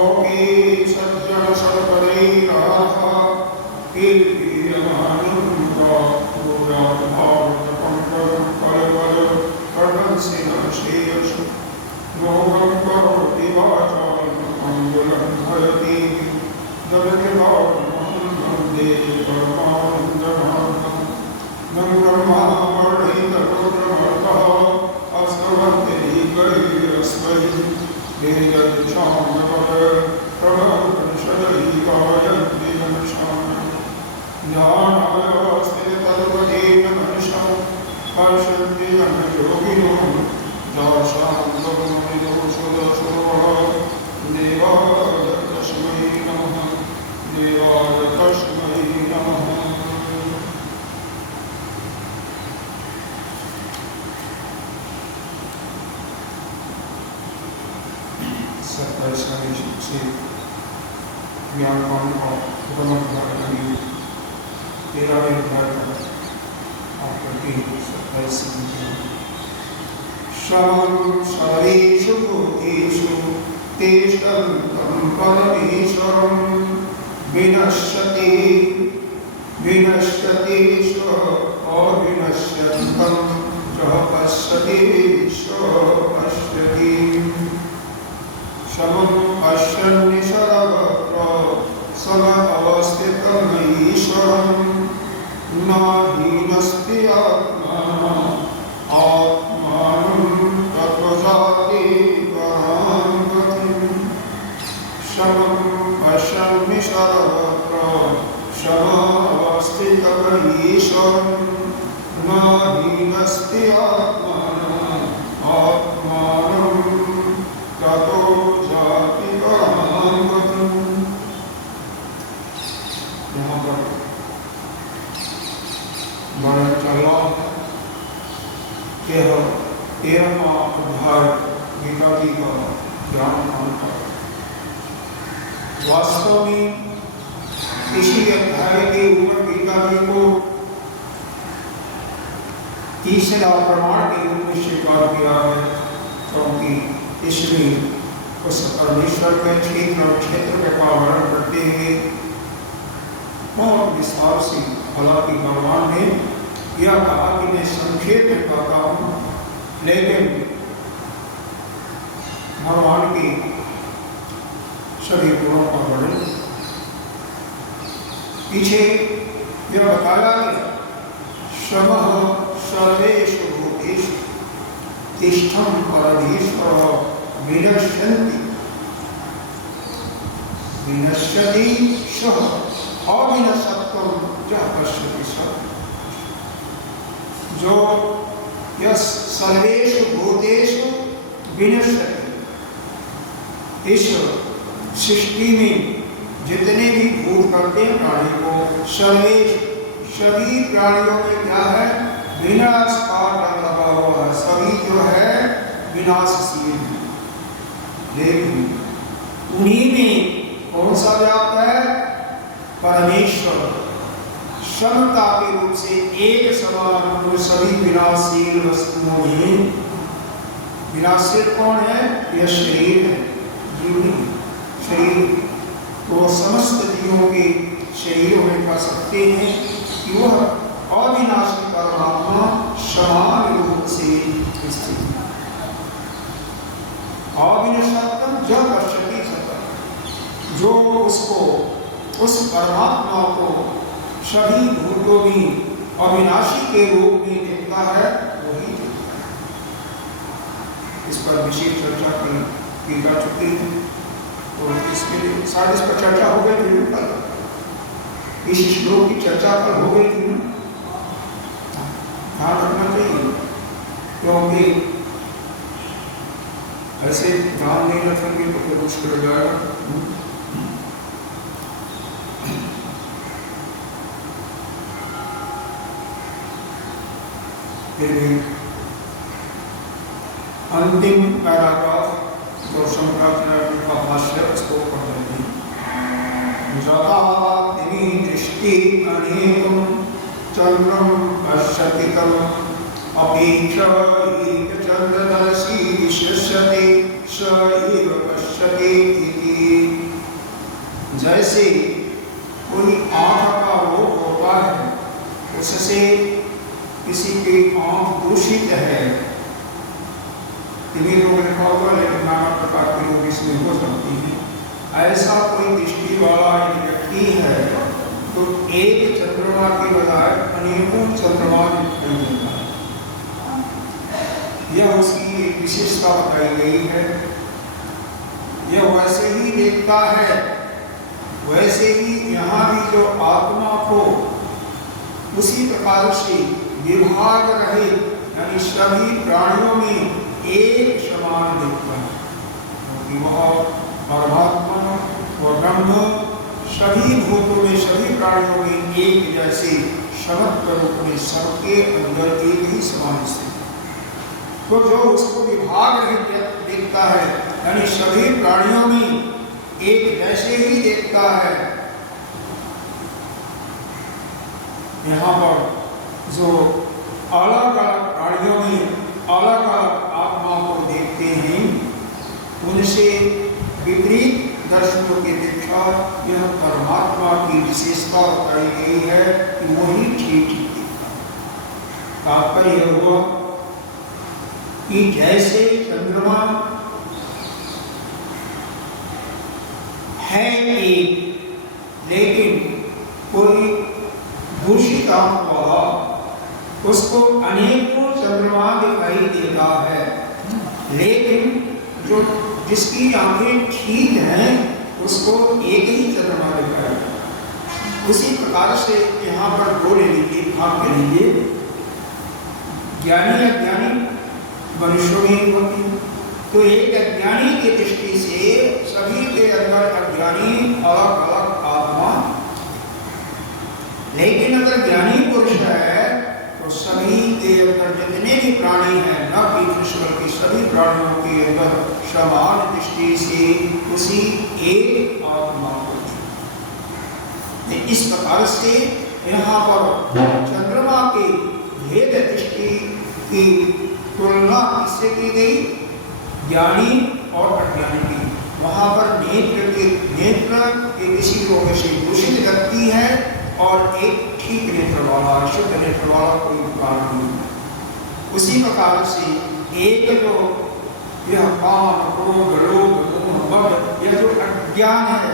लोके सज्जन सर्वदैराः कीर्तियमानं भारत पंकजं कलवल कर्णसिंह श्रेयसु मोहं करोति वाचालं मंगलं भयति जगद्भावं वन्दे परमानन्दमाधवं नं ब्रह्मा वर्णितरुद्रमर्तः अस्तवन्तिकैरस्मै वेदशामपद प्रभवपनिषदहि गायन्ति नमः ज्ञानाय तद्वदेन मनुष्यं पश्यन्ति योगिनो देवाय तस्मै नमः देवाय तस्मै नमः। सत्ताईसवीं से ज्ञान पाने का उपलब्ध कराने 13वें अध्याय तक आपका 27 श्रवण सर्वेषु भूतेषु तिष्ठन्तं परमेश्वरं विनश्यति विनश्यति स अविनश्यन्तं च पश्यति स पश्यति समं पश्यन्नि सर्वत्र समवस्थितं ईश्वरं न हीनस्ति आत्मानं तत्त्वजाति परां गतिं समं पश्यन्नि सर्वत्र समवस्थितं ईश्वरं न हीनस्ति आत्मानं ततो जाति परां गतिं। यहाँ पर बड़ा चला यह 13वां अध्याय गीता जी का ज्ञान का वास्तव में इसी अध्याय के ऊपर गीता जी को तीसरा प्रमाण के रूप में स्वीकार किया है, क्योंकि इसमें उस परमेश्वर के क्षेत्र का वर्णन करते हुए बहुत विस्तार से हालांकि भगवान ने यह कहा कि मैं संक्षेप में कहता हूँ, लेकिन भगवान के सभी गुणों का वर्णन पीछे यह बताया गया। समः सर्वेषु भूतेषु तिष्ठं परमेश्वरः विनश्यन्ति विनश्यति सः अविनश्यत्वं च पश्यति सः। जो यस सर्वेषु भूतेषु विनश्यति, इस सृष्टि में जितने भी भूत करते हैं प्राणी को, सभी प्राणियों में क्या है? विनाश का डर लगा हुआ है। सभी जो है विनाशशील है, लेकिन उन्हीं में कौन सा व्याप्त है? परमेश्वर समता के रूप से एक समान सभी विनाशशील वस्तुओं में। विनाशशील कौन है? यह शरीर है, जीव शरीर। तो समस्त जीवों के शरीरों में कह सकते हैं कि वह अविनाशी परमात्मा समान रूप से स्थित है। अविनश्यत्वं च पश्यति सः। जो उसको, उस परमात्मा को सभी भूतों में अविनाशी के रूप में देखता है, वही इस पर विशेष चर्चा की जा चुकी है। तो इसके लिए शायद इस पर चर्चा हो गई थी कल, इस श्लोक की चर्चा कल हो गई थी। ध्यान रखना चाहिए, क्योंकि ऐसे ध्यान नहीं रखेंगे तो फिर मुश्किल हो जाएगा। अंतिम पैराग्राफ जो शंकराचार्य का भाष्य उसको पढ़ लेते हैं। जगातिनी दृष्टि अनेकं चंद्रं पश्यति तम अपेक्षायैक चंद्रदर्शी विशेष्यते स एव पश्यति इति। जैसे कोई आँख का रोग होता है, उससे किसी की आँख दूषित है, टीबी रोग लिखा होगा लेकिन नाना प्रकार के रोग इसमें हो सकती है, ऐसा कोई दृष्टि वाला व्यक्ति है तो एक चंद्रमा के बजाय अनेकों चंद्रमा दिखाई देता है। यह उसकी एक विशेषता बताई गई है। यह वैसे ही देखता है, वैसे ही यहाँ भी जो आत्मा को उसी प्रकार से विभाग रहे, यानी सभी प्राणियों में एक समान देखता है, क्योंकि वह परमात्मा व ब्रह्म सभी भूतों में, सभी प्राणियों में एक जैसे समत्व रूप में सबके अंदर एक ही समान स्थित। तो जो उसको विभाग रहित देखता है, यानी सभी प्राणियों में एक जैसे ही देखता है, यहाँ पर जो अलग अलग प्राणियों में अलग अलग आत्मा को देखते हैं, उनसे विपरीत दर्शनों की अपेक्षा यह परमात्मा की विशेषता बताई गई है कि वही ठीक देखता है। तात्पर्य हुआ कि जैसे चंद्रमा है एक, लेकिन कोई दूषित आँख वाला उसको अनेकों चंद्रमा दिखाई देता है, लेकिन जो जिसकी आंखें ठीक हैं उसको एक ही चंद्रमा दिखाई देता। उसी प्रकार से यहाँ पर दो ले लीजिए, भाग ले लीजिए, ज्ञानी अज्ञानी मनुष्यों में होती है। तो एक अज्ञानी की दृष्टि से सभी के अंदर अज्ञानी अलग अलग आत्मा, लेकिन अगर ज्ञानी पुरुष है तो सभी के अंदर जितने भी प्राणी हैं, न कि ईश्वर के सभी प्राणियों के अंदर समान दृष्टि से उसी एक आत्मा होती है। इस प्रकार से यहाँ पर चंद्रमा के भेद दृष्टि की तुलना किससे की गई? ज्ञानी और अज्ञानी की। वहाँ पर नेत्र के किसी रोग से दूषित व्यक्ति है और एक ठीक नेत्र वाला, शुद्ध नेत्र वाला कोई कारण नहीं। उसी प्रकार से एक जो यह काम, क्रोध, लोभ, मोह, मद, यह जो अज्ञान है,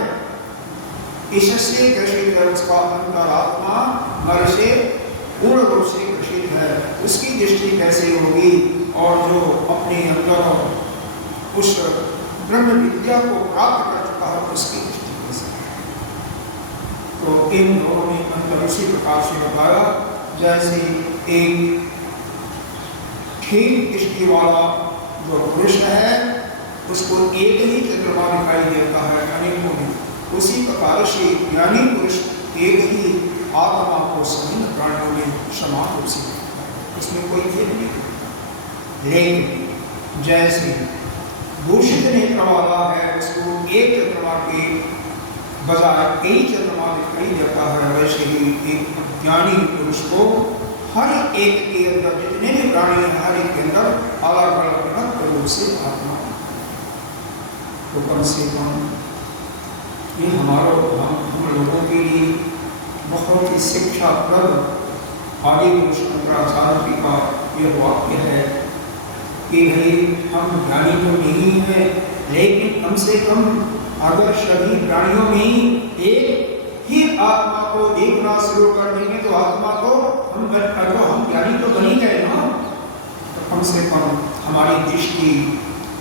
इससे ग्रसित है उसका अंतरात्मा, मर से पूर्ण रूप से ग्रसित है। उसकी दृष्टि कैसे होगी? और जो अपने अंदर उस ब्रह्म विद्या को प्राप्त कर चुका है उसकी दृष्टि कैसे? तो इन दोनों ने अंतर इसी प्रकार से बताया, जैसे एक ठीक दृष्टि वाला जो पुरुष है उसको एक ही चंद्रमा दिखाई देता है अनेकों में, उसी प्रकार से ज्ञानी पुरुष एक ही आत्मा को सभी प्राणियों में समान रूप से देखता है, इसमें कोई भेद नहीं। लेकिन जैसे दूषित नेत्र वाला है उसको एक चंद्रमा के बजाय कई चंद्रमा दिखाई देता है, वैसे ही एक ज्ञानी पुरुष को हर एक के अंदर जितने भी प्राणी हैं, हर एक के अंदर अलग अलग रूप से आत्मा। तो कम से कम ये हम लोगों के लिए बहुत ही शिक्षाप्रद आदि पुरुष शंकराचार्य जी का यह वाक्य है कि भाई हम ज्ञानी तो नहीं है, लेकिन कम से कम अगर सभी प्राणियों में एक ही आत्मा को देखना शुरू कर देंगे तो आत्मा को हम ज्ञानी तो बनी गए ना। तो कम से कम हमारी दृष्टि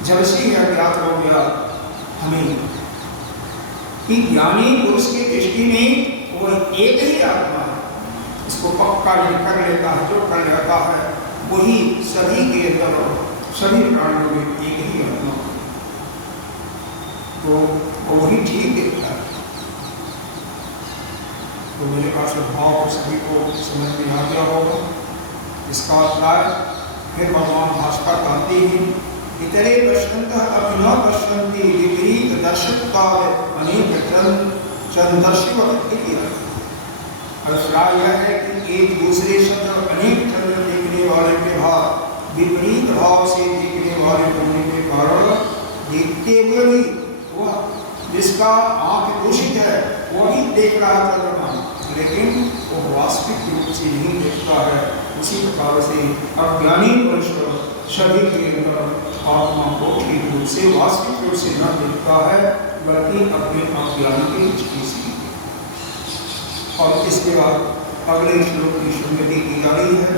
जब से यह ज्ञात हो गया हमें कि ज्ञानी पुरुष की दृष्टि में वो एक ही आत्मा है, इसको पक्का कर लेता है, जो कर लेता है वही सभी के अंदर सभी प्राणियों में एक ही आत्मा, तो वही ठीक देखता है। तो मेरे पास भाव सभी को समझ में आ गया होगा। इसका अर्थ फिर भगवान भास्कर कहते हैं, इतरे पश्यन्तः अपि न पश्यन्ति विपरीत दर्शकता अनेक चंदर्शिव इति। अभिप्राय यह है कि एक दूसरे शब्द अनेक चंद्र देखने वाले के भाव विपरीत भाव से देखने वाले होने के कारण देखते हुए भी वह जिस जिसका आंख दूषित है वही देख रहा है चंद्रमा, लेकिन वो वास्तविक रूप से नहीं देखता है। उसी प्रकार से अज्ञानी मनुष्य सभी के अंदर आत्मा को ठीक रूप से वास्तविक रूप से न देखता है, बल्कि अपने अज्ञान की दृष्टि से। और इसके बाद अगले श्लोक की संगति की जा रही है।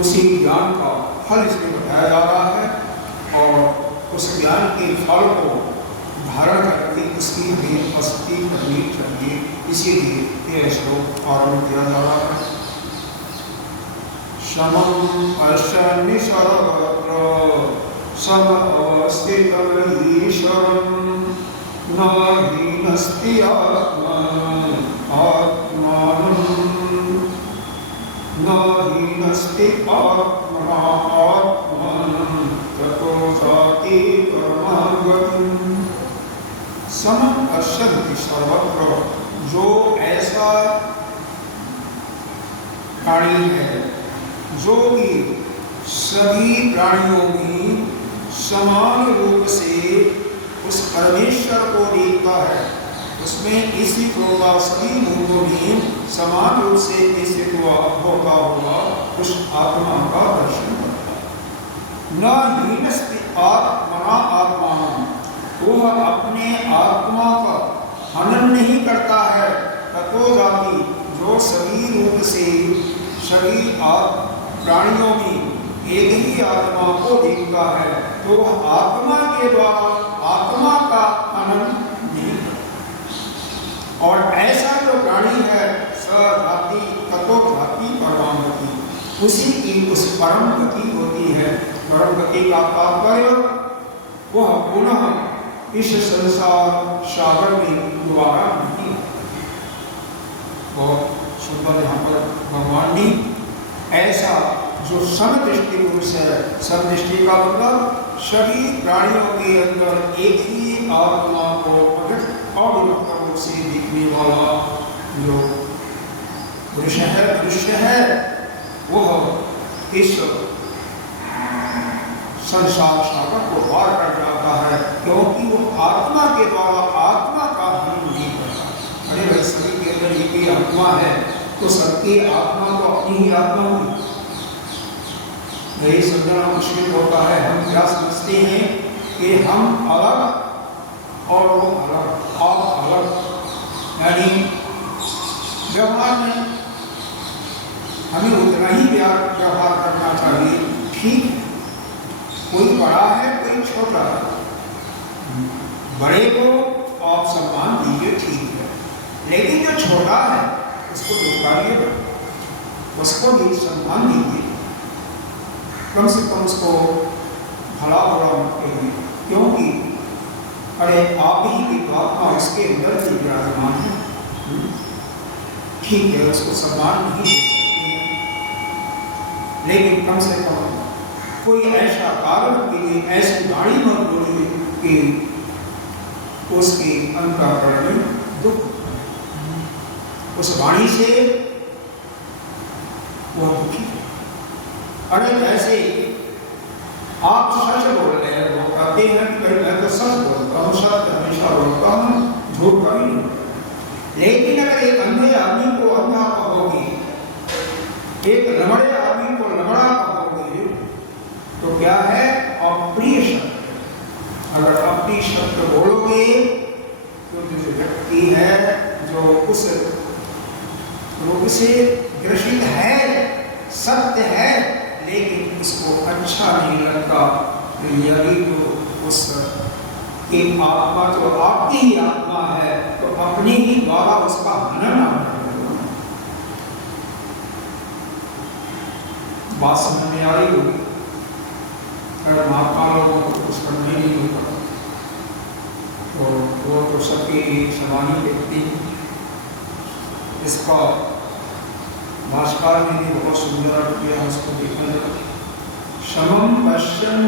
उसी ज्ञान का फल इसमें बताया जा रहा है और उस ज्ञान के फल को धारण करके उसकी हमें वस्तु करनी चाहिए। इसीलिए यह श्लोक आरंभ किया जा रहा है। समं पश्यन्नि सर्वत्र समवस्थितं ईश्वरं न हीनस्ति आत्मानं न हीनस्ति आत्मानं ततो जाति परमां गतिम्। समं पश्यन्ति सर्वत्र, जो ऐसा प्राणी है जो कि सभी प्राणियों में समान रूप से उस परमेश्वर को देखता है, उसमें इसी प्रकार सभी भूतों में समान रूप से स्थित होता हुआ उस आत्मा का दर्शन करता है। न हीनस्ति आत्मना आत्मान, वह अपने आत्मा का हनन नहीं करता है। ततो जाति, जो सभी रूप से सभी प्राणियों में एक ही आत्मा को देखता है, तो वह आत्मा के द्वारा आत्मा का हनन नहीं करता। और ऐसा जो प्राणी है स जाति ततो जाति परमां गति, उसी की उस परम गति होती है। परम गति का तात्पर्य वह पुनः इस संसार सागर में दोबारा नहीं। बहुत सुंदर यहाँ पर भगवान ने ऐसा जो समदृष्टि पुरुष है, समदृष्टि का मतलब सभी प्राणियों के अंदर एक ही आत्मा को प्रकट और विभक्त रूप से दिखने वाला जो पुरुष है, दृश्य है, वह इस संसार सागर को पार कर जाता है, क्योंकि वो आत्मा के द्वारा आत्मा का हनन नहीं करता। अरे भाई, सभी के अंदर एक ही आत्मा है, तो सबकी आत्मा तो अपनी ही आत्मा हुई। यही समझना मुश्किल होता है। हम क्या समझते हैं कि हम अलग और वो अलग, आप अलग, यानी व्यवहार में हमें उतना ही व्यवहार करना चाहिए। ठीक है, कोई बड़ा है कोई छोटा है, बड़े को आप सम्मान दीजिए, ठीक है, लेकिन जो छोटा है उसको दुकारिए, उसको भी सम्मान दीजिए, कम से कम उसको भला बुरा मत कहिए, क्योंकि अरे आप ही की आत्मा इसके अंदर ही विराजमान है। ठीक है, उसको सम्मान नहीं दे सकते हैं, लेकिन कम से कम कोई ऐसा कारण कीजिए, ऐसी गाड़ी मत बोलिए कि उसके अंतःकरण में दुख, उस वाणी से वह दुखी। अरे जैसे आप सच बोल रहे हैं, वो कहते हैं कि भाई मैं तो सच बोलता हूँ, सत्य हमेशा बोलता हूँ, झूठ कभी नहीं। लेकिन अगर एक अंधे आदमी को अंधा कहोगे, एक लंगड़े आदमी को लंगड़ा कहोगे, तो क्या है? अप्रिय शब्द। अगर अप्रिय शब्द बोलोगे तो जो व्यक्ति है जो उस रोग से ग्रसित है, सत्य है, लेकिन उसको अच्छा नहीं लगता, तो यदि तो उस एक आत्मा जो आपकी ही आत्मा है, तो अपनी ही द्वारा उसका हनन होगा। बात समझ में आ रही होगी। अगर महात्मा लोगों को कुछ करना नहीं होगा तो वो तो सबके समानी व्यक्ति। इसका भाष्कर ने भी बहुत सुंदर किया, उसको देखा जाए। समम पश्यन्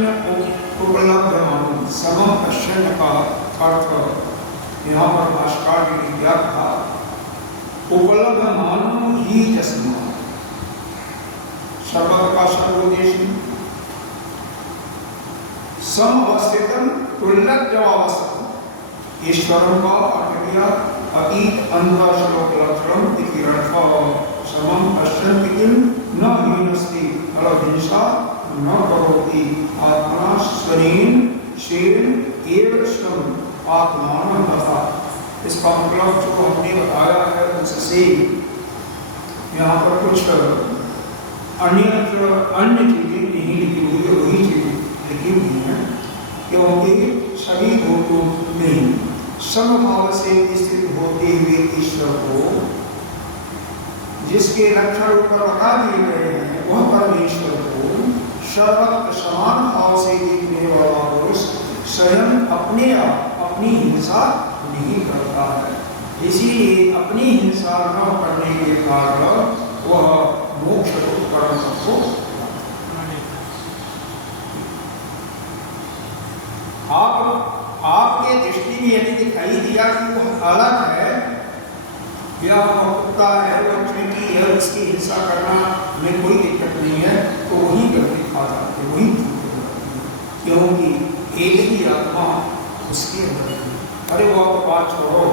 उपलभ्यमानं, समम पश्यन् का अर्थ यहाँ पर भाष्कर ने क्या कहा? उपलभ्यमानं ही तस्मात्, सर्वत्र का सर्वोदेश समवस्थितम तुल्यत्वावस्थितम, ईश्वरं वा अटिया अतीत अंधश्लोक लक्षणं इतिरर्थः समं पश्यन्ति किं न हीनस्ति अलहिंसा न करोति आत्मा स्वरेन शेन एव श्रम आत्मानं तथा। इसका मतलब जो हमने बताया है उससे यहाँ पर कुछ अन्य चीजें नहीं लिखी हुई है, वही चीजें लिखी हुई हैं, क्योंकि सभी भूतों में समभाव से स्थित होते हुए ईश्वर को जिसके लक्षण ऊपर बता दिए गए हैं वह परमेश्वर को सर्वत्र समान भाव से देखने वाला पुरुष स्वयं अपने आप अपनी हिंसा नहीं करता है। इसीलिए अपनी हिंसा न करने के कारण वह मोक्ष को परम को आपके दृष्टि में यदि दिखाई दिया कि वह अलग है या वह कुत्ता है, वह चींटी है, उसकी हिंसा करना में कोई दिक्कत नहीं है, तो वही करके खा जाते, वही क्योंकि एक ही आत्मा उसके अंदर है। अरे वो तो बात छोड़ो,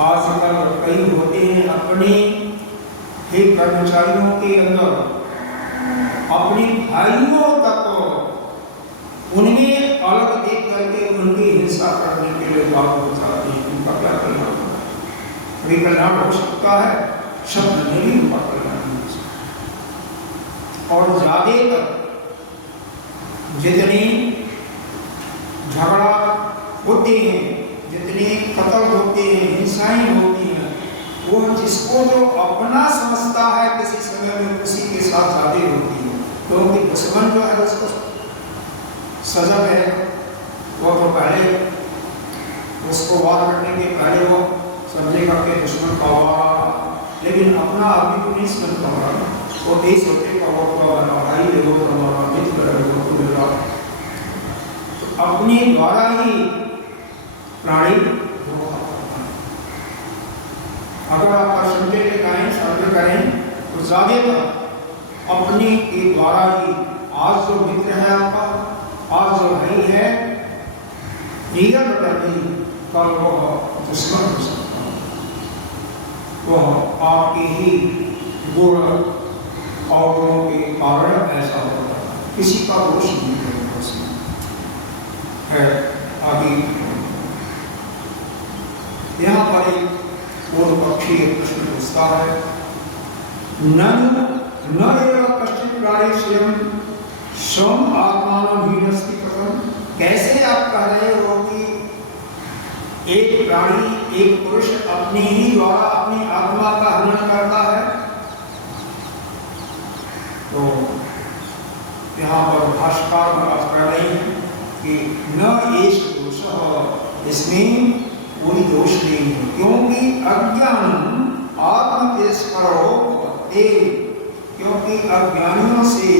आजकल कई होते हैं अपने ही कर्मचारियों के अंदर अपने भाइयों तक उनमें अलग देख करके उनकी हिंसा करने के लिए बात हो जाती है। उनका क्या कल्याण होगा? भी कल्याण हो सकता है, शब्द में भी उनका कल्याण हो सकता है। और ज्यादातर जितने झगड़ा होते हैं, जितने कत्ल होते हैं, हिंसाएं होती हैं, वो जिसको जो अपना समझता है किसी समय में उसी के साथ ज्यादा होती है। क्योंकि दुश्मन जो है उसको सजा है, वो तो पहले उसको वार करने के पहले वो समझेगा कि दुश्मन का वार, लेकिन अपना आदमी को नहीं समझ पाएगा। वो देश होते का वो तो भाई है, वो तो हमारा मित्र है, वो तो मेरा, तो अपने द्वारा ही प्राणी अगर आप परसेंटेज लगाएं, सर्वे करें तो ज्यादातर अपने के द्वारा ही आज जो मित्र है आपका, आज जो भाई है, रियल नहीं, कल वो दुश्मन हो सकता है। वह आपके ही गुण और गुणों के कारण ऐसा होता है, किसी का दोष नहीं है उसमें है। आगे यहाँ पर एक पूर्व पक्षी प्रश्न पूछता है, न एव कश्चित् प्राणी स्वयं स्वयं आत्मानं हीनस्ति कथम। कैसे आप कह रहे हो कि एक प्राणी, एक पुरुष अपने ही द्वारा अपनी आत्मा का हनन करता है? तो यहाँ पर भाष्यकार महाराज कह रहे हैं कि न एष दोषः, इसमें कोई दोष नहीं है, क्योंकि अज्ञान आत्मतिरस्करो भवति, क्योंकि अज्ञानियों से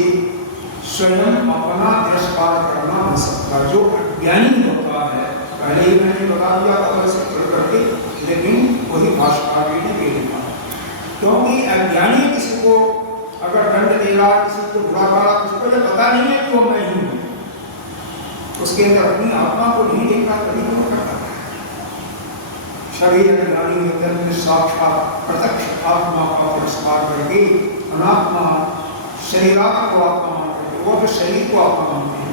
स्वयं अपना तिरस्कार करना हो सकता। जो अज्ञानी होता है, पहले ही मैंने बता दिया था वैसे करके, लेकिन वही भाष्यकार ने भी लिखा, क्योंकि अज्ञानी किसी को अगर दंड दे रहा, किसी को बुरा कर रहा, उसको जब पता नहीं है कि वो मैं ही हूँ, उसके अंदर अपनी आत्मा को नहीं देखा, कभी वो करता। शरीर अज्ञानी होते हैं, साक्षात प्रत्यक्ष आत्मा का पुरस्कार करके अनात्मा शरीरात्मा को आत्मा मानते हैं, वो जो शरीर को आत्मा मानते हैं,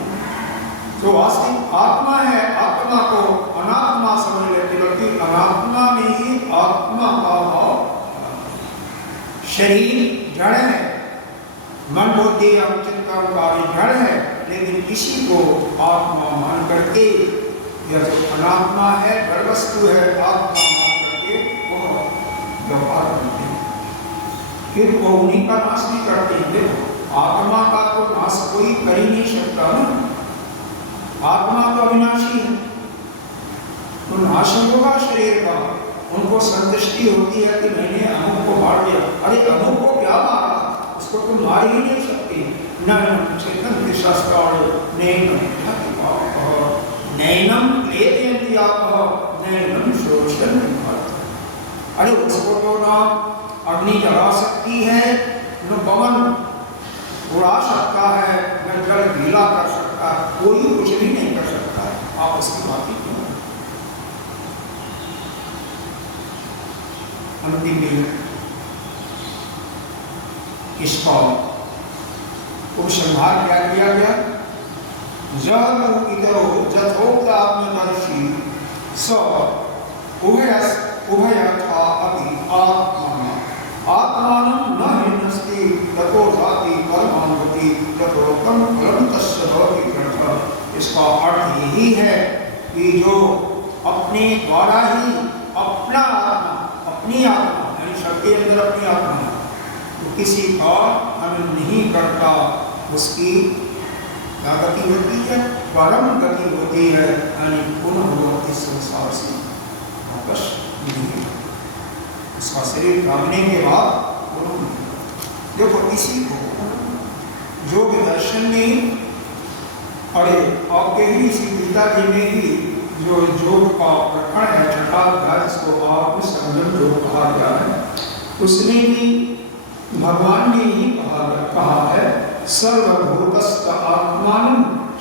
जो वास्तविक आत्मा है, आत्मा को अनात्मा समझ लेते, बल्कि अनात्मा में ही आत्मा का भाव। शरीर जड़ है, मन बुद्धि चिंतन का भी जड़ है, लेकिन इसी को आत्मा मान करके, यह जो अनात्मा है, जड़ वस्तु है, आत्मा मान करके वो व्यवहार करते हैं। फिर वो उन्हीं का नाश नहीं करते हैं। आत्मा का तो नाश कोई कर ही नहीं सकता ना, आत्मा तो अविनाशी है, तो नाश होगा शरीर का। उनको संतुष्टि होती है कि मैंने अमुक को मार दिया। अरे अमुक को क्या मारा, उसको तुम मार ही नहीं सकते। नैनम चेतन शास्त्राणि नैनम क्लेदयन्ति आपः नैनम शोषयन्ति भारत। अरे उसको तो ना अग्नि जला सकती है, न पवन उड़ा सकता है, न जल गीला कर सकता है, कोई कुछ भी नहीं कर सकता है। आप उसकी बात ही क्यों? अंतिम में इसका उपसंहार क्या किया गया? जब इतरो यथोक्त आत्मदर्शी स उभयथा अपि आत्मानं न हिन्नस्ति ततो जाति परमानुभूति ततो कर्म फलं तस्य भवति इत्यर्थः। इसका अर्थ यही है कि जो अपने द्वारा ही अपना आत्मा, अपनी आत्मा यानी सबके अंदर अपनी आत्मा है, तो किसी का हनन नहीं करता, उसकी क्या गति होती है? परम गति होती है, यानी पुनः वो इस संसार से वापस नहीं, उसका शरीर भागने के बाद पुनः नहीं। देखो इसी को योग दर्शन में अरे आपके ही इसी गीता जी में ही जो योग का प्रकरण है छठा अध्याय, जिसको आप संयम योग कहा गया है, उसमें भी भगवान ने ही कहा है सर्वभूतस्थ आत्मान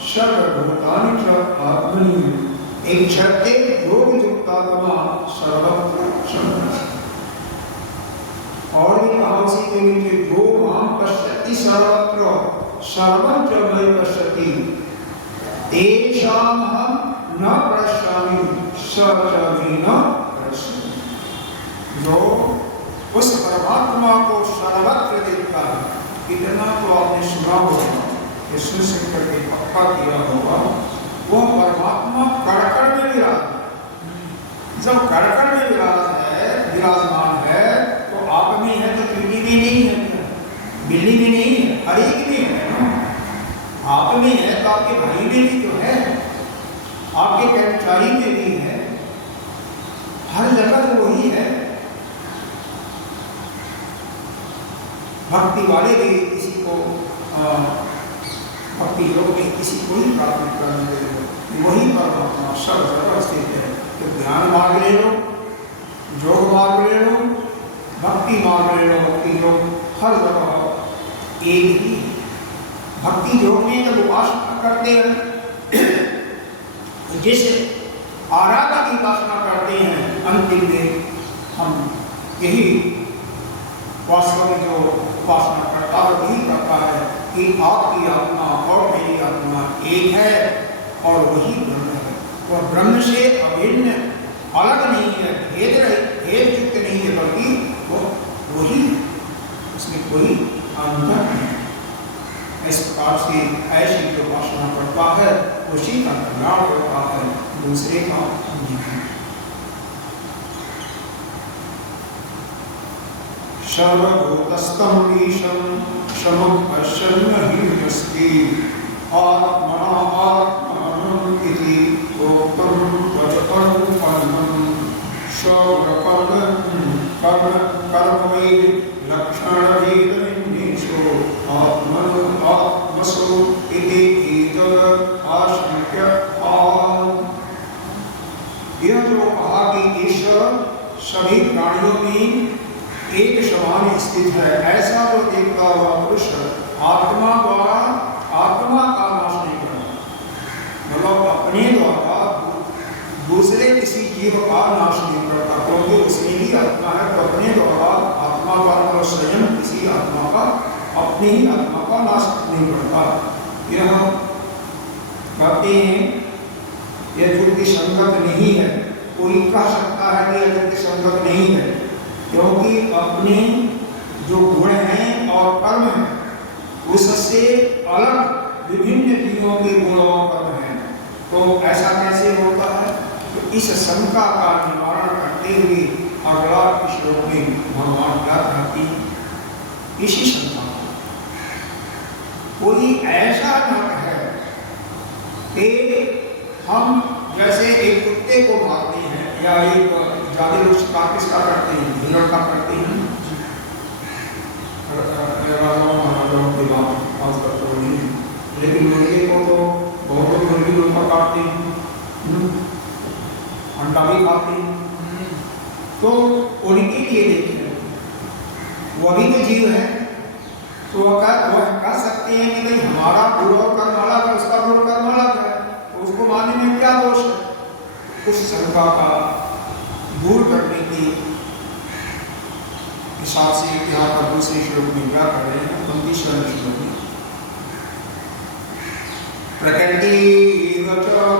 सर्वभूतानि च आत्मनि एक शर्ते योग युक्तात्मा सर्वत्र संपन्न। और भी कहा उसी के नीचे जो माम पश्यति सर्वत्र सर्वं च मयि पश्यति तेषाम् अहं न पश्यामि स च मे न पश्यति। जो उस परमात्मा को सर्वत्र देखता है, इतना तो आपने सुना होगा, इसमें शंकर ने पक्का किया होगा, वो परमात्मा कड़कड़ में विराज है। जब कड़कड़ में विराजमान है तो आप में है तो चीटी में नहीं है, बिल्ली में नहीं है, हर एक में है ना। आप में है तो आपके भाई में भी तो है, आपके कर्मचारी में भी है, हर जगह तो वही है। भक्ति वाले भी किसी को भक्ति योग में किसी को ही प्राप्त करने दे, वही परमात्मा सब जगह स्थित है। तो ध्यान मार्ग ले लो, योग मार्ग ले लो, भक्ति मार्ग ले लो, भक्ति योग हर जगह एक ही। भक्ति योग में जब उपासना करते हैं, जिस आराधना की उपासना करते हैं, अंतिम में हम यही वास्तव में जो उपासना करता है वही करता है कि आपकी आत्मा और मेरी आत्मा एक है और वही ब्रह्म है। वह ब्रह्म से अभिन्न अलग नहीं है, भेद युक्त नहीं है, बल्कि वो वही, उसमें कोई अंतर नहीं। इस प्रकार से ऐसी जो उपासना करता है उसी का कल्याण होता है, दूसरे का नहीं। सर्वभूतस्थं ईशं समुपश्यन् हि आत्मना आत्मानं इति उक्तं वचकर्मफलं कर्मवै लक्षणभेदविन्येषु आत्मसु इति एतद् आशंक्य। यह जो कहा कि ईश्वर सभी प्राणियों में एक समान स्थित है, ऐसा जो देखता हुआ पुरुष आत्मा द्वारा आत्मा का नाश नहीं करता, मतलब अपने द्वारा दूसरे किसी जीव का नाश नहीं करता, क्योंकि उसमें ही आत्मा है। तो अपने द्वारा आत्मा का स्वयं किसी आत्मा का, अपनी ही आत्मा का नाश नहीं करता। यह कहते हैं यह युक्ति संगत नहीं है। कोई कह सकता है कि यह युक्ति संगत नहीं है, क्योंकि अपने जो गुण हैं और कर्म हैं उससे अलग विभिन्न जीवों के गुण और कर्म हैं। तो ऐसा कैसे होता है? तो इस शंका का निवारण करते हुए अगला श्लोक में भगवान क्या कहते हैं? इसी शंका कोई ऐसा न है कि हम जैसे एक कुत्ते को मारते हैं या एक ज्यादा लोग शिकार किसका करते हैं? हिरण का करते हैं। राजाओं महाराजाओं के बात करते नहीं, लेकिन मुर्गे को तो बहुत मुर्गी लोग का काटते हैं, अंडा भी खाते हैं। तो उनके लिए देखिए, वह भी तो जीव है, तो वह कह सकते हैं कि भाई हमारा गुण और कर्म अलग है, उसका गुण कर्म अलग है, तो उसको मानने में क्या दोष है? उस शंका का दूर करने की हिसाब से यहाँ पर दूसरे श्लोक में क्या कर रहे हैं, 29वें श्लोक में प्रकृति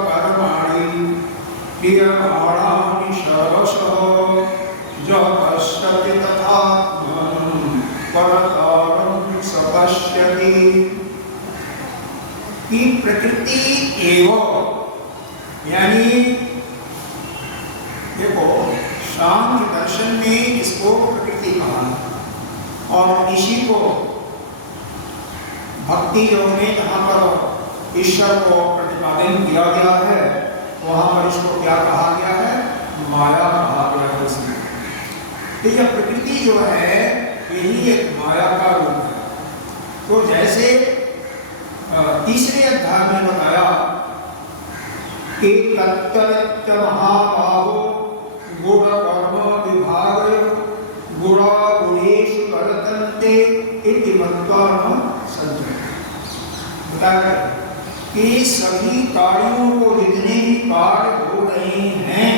कर्माणि क्रियमाणानि सर्वशः जो पश्यति तथात्मनं परतरं सपश्यति। कि प्रकृति एवं, यानी देखो सांख्य दर्शन में इसको प्रकृति कहा और इसी को भक्ति योग में जहाँ पर ईश्वर को प्रतिपादन किया गया है वहाँ पर इसको क्या कहा गया है, माया कहा गया है। इसमें तो यह प्रकृति जो है यही एक माया का रूप है। तो जैसे तीसरे अध्याय में बताया कि तत्तवित्त महाबाहो गुण कर्म विभाग गुणा गुणेषु वर्तन्ते इति मत्वा न संजयते। बताया कि सभी कार्यों को जितने भी कार्य हो रहे हैं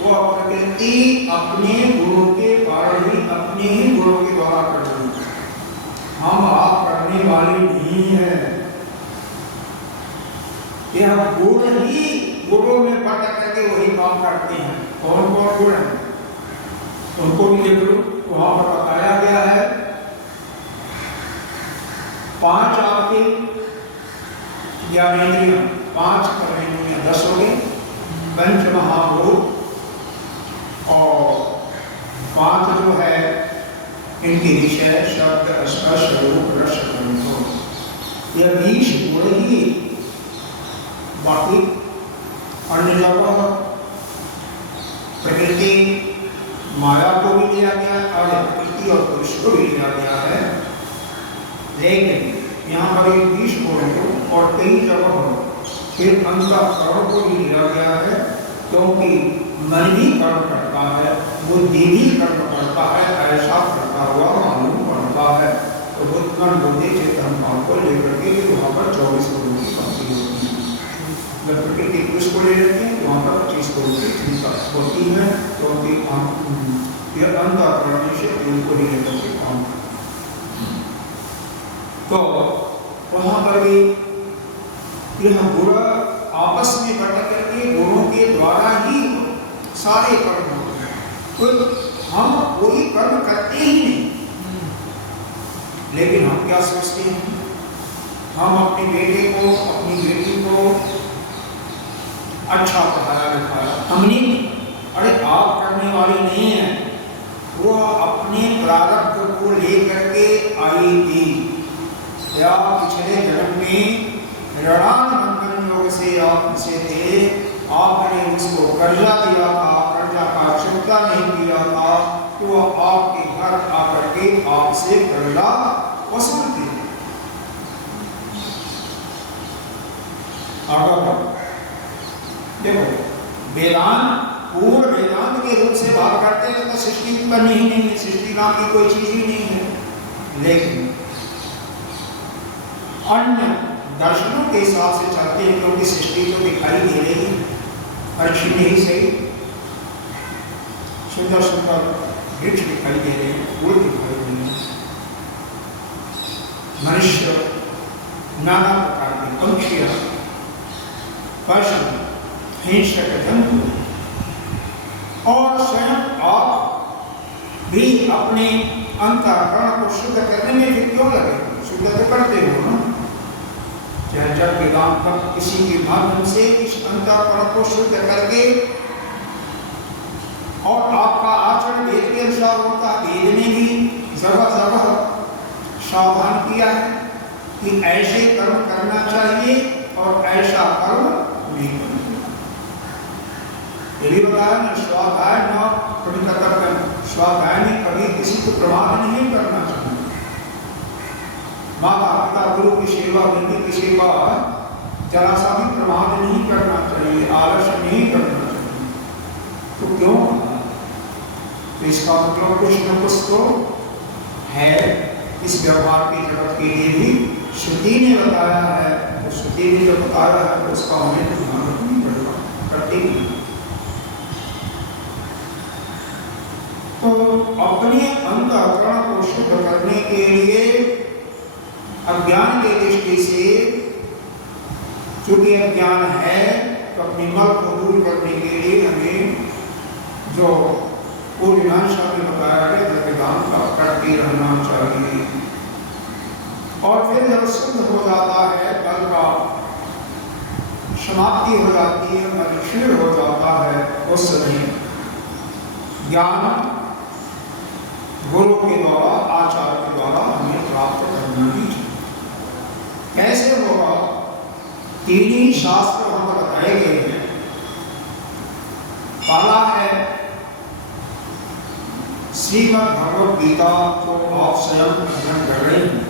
वो प्रकृति अपने गुणों के कारण ही, अपने ही गुणों के द्वारा कर रही है। हम आप करने वाले नहीं है। यह गुण ही गुणों में बट करके वही काम करते हैं। कौन कौन गुण है उनको भी देख लो, वहां पर बताया गया है। 5 आपके ज्ञानेंद्रिय, 5 कर्मेंद्रिय 10 हो गए, पंच महाभूत और 5 जो है इनके विषय शब्द स्पर्श रूप रस गंध, यह 20 गुण ही। बाकी अन्य जगह प्रकृति माया को भी लिया गया और प्रकृति और पुरुष को भी लिया गया है, लेकिन यहाँ पर 20 गुण को और कई जगह फिर अंतःकरण को भी लिया गया है, क्योंकि मन भी कर्म करता है, बुद्धि भी कर्म करता है, ऐसा करता हुआ मालूम पड़ता है। तो बुद्धिमान बुद्धि चित्त को लेकर के वहाँ पर 24 गुणों की बातें होती है। जब प्रकृति पुरुष को ले लेते हैं वहाँ पर 25 गुणों की चिंता होती है, क्योंकि यह अंतःकरण से उनको ही लेकर के काम। तो वहाँ पर भी यह गुण आपस में बट करके गुणों के द्वारा ही सारे कर्म होते हैं। तो हम कोई कर्म करते ही नहीं, लेकिन हम क्या सोचते हैं, हम अपने बेटे को अपनी बेटी को अच्छा पढ़ाया लिखाया हमने, अरे आप करने वाले नहीं है, वो अपने प्रारब्ध को लेकर के आई थी। या पिछले जन्म में ऋणान बंधन योग से आप फंसे थे, आपने उसको कर्जा दिया था, कर्जा का चुकता नहीं किया था, तो वह आपके घर आकर के आपसे कर्जा वसूलते। देखो वेदांत पूर्ण वेदांत के रूप से बात करते हैं तो सृष्टि उत्पन्न ही नहीं है, सृष्टि नाम की कोई चीज ही नहीं है। लेकिन अन्य दर्शनों के हिसाब से चलते हैं, क्योंकि सृष्टि तो दिखाई दे रही है, पक्षी नहीं सही, सुंदर सुंदर वृक्ष दिखाई दे रहे हैं, फूल दिखाई दे रहे हैं, मनुष्य, नाना प्रकार के पंक्षियां, पशु, हिंसक जंतु, और स्वयं आप भी अपने अंतःकरण को शुद्ध करने में भी क्यों लगे, शुद्ध तो करते हो ना। चाहे जब वेदांत तक किसी के माध्यम से इस अंतःकरण को शुद्ध करके, और आपका आचरण वेद के अनुसार होता, वेद ने भी जगह जगह सावधान किया है कि ऐसे कर्म करना चाहिए और ऐसा कर्म नहीं करना। यही बताया ना, स्वाध्याय न कभी स्वाध्याय में कभी किसी को प्रमाण नहीं करना चाहिए। माता पिता गुरु की सेवा, वृद्धि की सेवा जरा सा भी प्रमाण नहीं करना चाहिए, आलस्य नहीं करना चाहिए। तो क्यों? तो इसका मतलब कुछ न कुछ तो है, इस व्यवहार की जगत के लिए भी श्रुति ने बताया है। तो श्रुति ने जो बताया है उसका हमें तो ध्यान रखना पड़ेगा, करते ही। तो अपने अंतःकरण को शुद्ध करने के लिए अज्ञान की दृष्टि से, चूंकि अज्ञान है तो अपने मल को दूर करने के लिए हमें जो पूर्णांशा में बताया गया वेदांत का करते रहना चाहिए। और फिर जब शुद्ध हो जाता है, बल का समाप्ति हो जाती है, मन क्षीण हो जाता है, उस समय ज्ञान गुरु के द्वारा, आचार्य के द्वारा हमें प्राप्त करना ही चाहिए। कैसे होगा? तीन ही शास्त्र वहां बताए गए हैं। पहला है श्रीमद् भगवद गीता को आप स्वयं अध्ययन कर रहे हैं।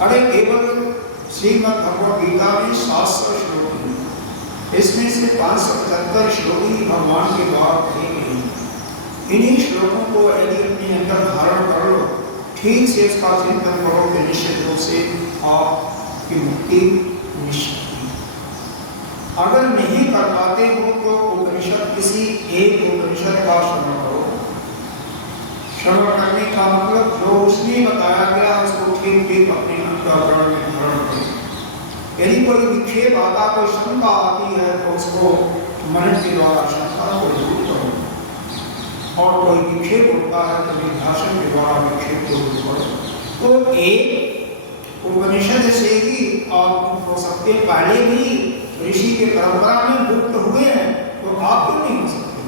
अरे केवल श्रीमद् भगवद गीता में 700 श्लोक हैं, इसमें से 575 श्लोक ही भगवान के द्वारा कहे गए हैं। इन्हीं श्लोकों को यदि अपने अंदर धारण कर लो, ठीक से इसका चिंतन करो कि निश्चित रूप से आपकी मुक्ति निश्चित है। अगर नहीं कर पाते हो तो उपनिषद, किसी एक उपनिषद का श्रवण करो। श्रवण करने का मतलब जो उसने बताया गया उसको ठीक ठीक अपने अंतःकरण में धारण करो। यदि कोई विक्षेप आता, कोई शंका आती है तो उसको मन के द्वारा शंका को दूर करो, और कोई विक्षेप होता है तो निधासन के द्वारा विक्षेप को दूर करो। तो एक उपनिषद से ही आप हो सकते, पहले भी ऋषि के परंपरा में मुक्त हुए हैं, तो आप क्यों नहीं हो सकते?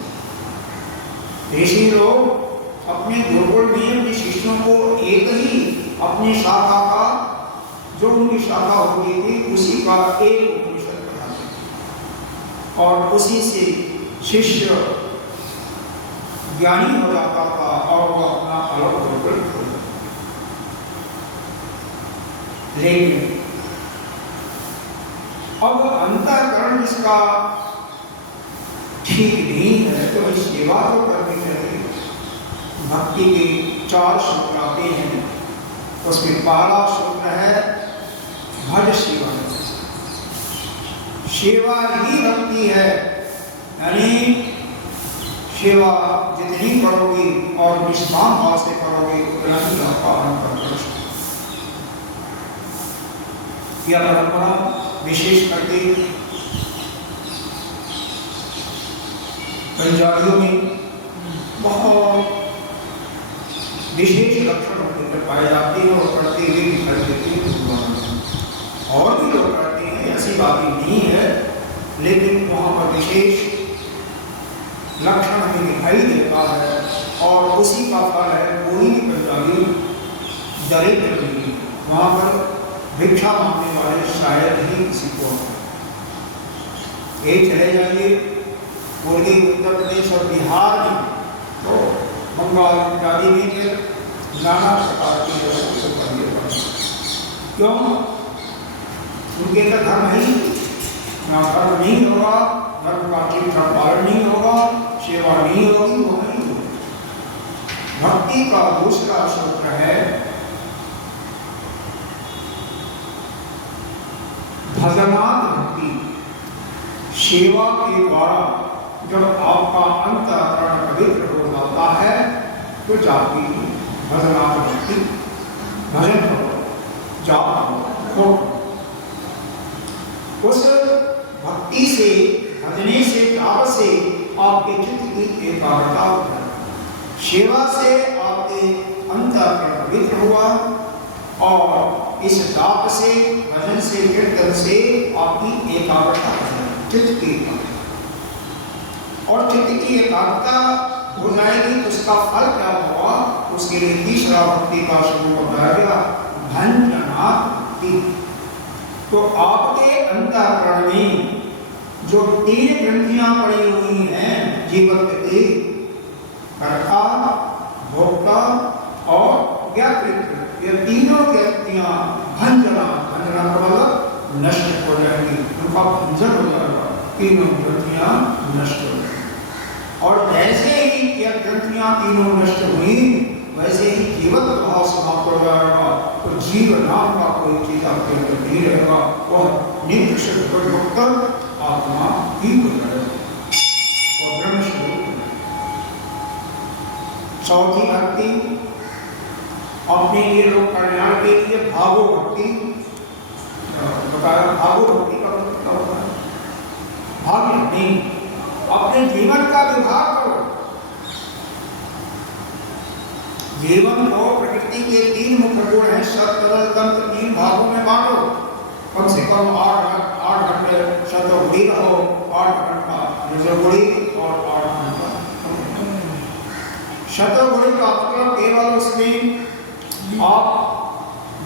ऋषि लोग अपने गुरुकुल में अपने शिष्यों को एक ही अपनी शाखा का, जो उनकी शाखा होती थी उसी का एक उपनिषद पढ़ाते, और उसी से शिष्य ज्ञानी हो जाता था और वो अपना अलग गुरुकुल खोल। लेकिन अब अंतःकरण जिसका ठीक नहीं है तो इस सेवा को करनी चाहिए। भक्ति के 4 सूत्र आते हैं, उसमें पहला सूत्र है भज सेवा। सेवा ही भक्ति है, यानी सेवा जितनी करोगे और निष्काम भाव से करोगे उतना ही आपका अंतःकरण। यह परंपरा विशेष करके पंजाबियों में बहुत विशेष लक्षण होते पाए जाते हैं और करते हुए दिखाई देते हैं। और भी लोग करते हैं, ऐसी बात नहीं है, लेकिन वहाँ पर विशेष लक्षण हमें दिखाई देता है, और उसी का फल है कोई भी पंजाबी दरिद्र नहीं, वहाँ पर भिक्षा मांगने वाले शायद ही किसी को। ये चले जाइए पूर्वी उत्तर प्रदेश और बिहार में, तो बंगाल इत्यादि में नाना प्रकार की क्यों? उनके का धर्म नहीं, ना धर्म नहीं होगा, धर्म का ठीक ठाक पालन नहीं होगा, सेवा नहीं होगी, वो नहीं होगी। भक्ति का दूसरा सूत्र है भजनात् भक्ति। सेवा के द्वारा जब आपका अंतःकरण पवित्र हो जाता है तो जाती भजनात् भक्ति, भजन करो, जाप करो। उस भक्ति से, भजने से, जाप से आपके चित्त की एकाग्रता होती है। सेवा से आपके अंतःकरण पवित्र हुआ, और इस जाप से, भजन से, कीर्तन से आपकी एकाग्रता है, चित्त की एकाग्रता। और चित्त की एकाग्रता हो जाएगी तो उसका फल क्या होगा? उसके लिए तीसरा भक्ति का स्वरूप बताया गया, भंजनात् भक्ति। तो आपके अंतःकरण में जो 3 ग्रंथियां पड़ी हुई हैं जीवत्व की, कर्ता, भोक्ता और ज्ञातृत्व, ये तीनों ग्रंथियां भंजना, भंजना का मतलब नष्ट हो जाएंगी, उनका भंजन हो जाएगा, तीनों ग्रंथियां नष्ट हो जाएंगी। और जैसे ही ये ग्रंथियां तीनों नष्ट हुई, वैसे ही जीवत्व भाव समाप्त हो जाएगा, तो जीव नाम का कोई चीज आपके अंदर नहीं रहेगा, वह नित्य शुद्ध परिवर्तन आत्मा ही हो जाएगा, और ब्रह्म स्वरूप। चौथी भक्ति अपने लिए लोग कल्याण के लिए भावो भक्ति बताया। भावो भक्ति का मतलब क्या होता है? भाग्य नहीं, अपने जीवन का विभाग करो। जीवन को प्रकृति के 3 मुख्य गुण हैं, सत तरल तंत्र, 3 भागों में बांटो। कम से कम 8 घंटे शतोगुणी रहो, 8 घंटा रजोगुणी और 8 घंटा। शतोगुणी का मतलब केवल उसमें आप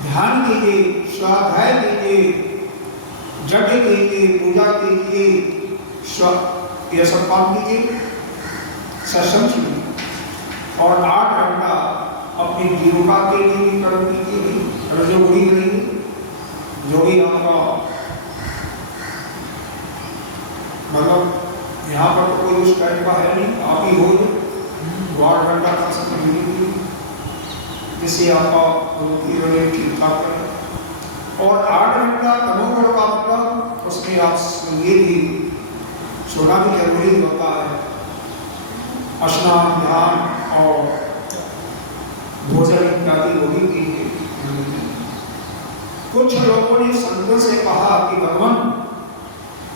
ध्यान कीजिए, स्वाध्याय कीजिए, यज्ञ कीजिए, पूजा कीजिए, यह सब काम कीजिए, सत्संग कीजिए। और 8 घंटा अपनी जीविका के लिए भी कर्म कीजिए, रजोगुणी करिए। जो भी आपका मतलब यहाँ पर तो कोई उस टाइप का है नहीं, आप ही हो 8 घंटा का समय लीजिए, जिससे आपका ठीक ठाक करें। और 8 घंटा तमोगुण का मतलब उसमें आप ये भी सोना भी जरूरी होता है, स्नान, ध्यान और भोजन इत्यादि वो भी कीजिए। कुछ लोगों ने संतों से कहा कि भगवान,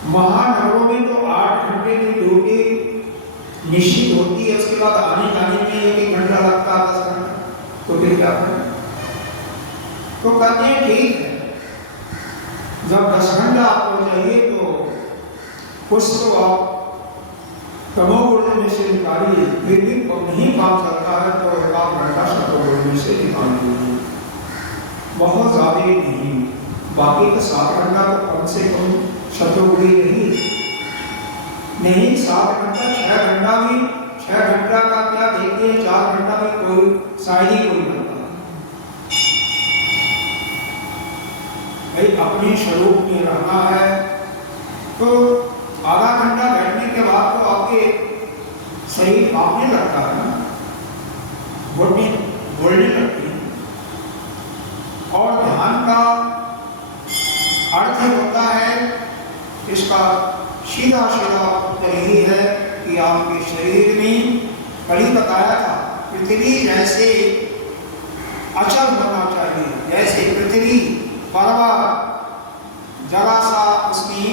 महानगरों में तो 8 घंटे की ड्यूटी निश्चित होती है, उसके बाद आने जाने में 1 घंटा लगता है, 10 घंटा, तो फिर क्या करें? तो कहते हैं ठीक है, जब 10 घंटा आपको चाहिए तो कुछ तो आप तमोगुण में से निकालिए। फिर भी नहीं काम चलता है तो 1 घंटा सतोगुण में से निकालिए, बहुत ज्यादा नहीं। बाकी तो 7 घंटा तो कम से कम सतोगुणी नहीं 7 घंटा, 6 घंटा भी, 6 घंटा का क्या देखते हैं, 4 घंटा भी कोई शायद ही कोई बनता है। अपने स्वरूप में रहना है तो आधा घंटा बैठने के बाद तो आपके शरीर कांपने लगता है ना, बोलने लगती है। और ध्यान का अर्थ होता है, इसका सीधा सीधा उत्तर यही है कि आपके शरीर में कल ही बताया था, पृथ्वी जैसे अचल होना चाहिए, जैसे पृथ्वी पर्वत जरा सा उसमें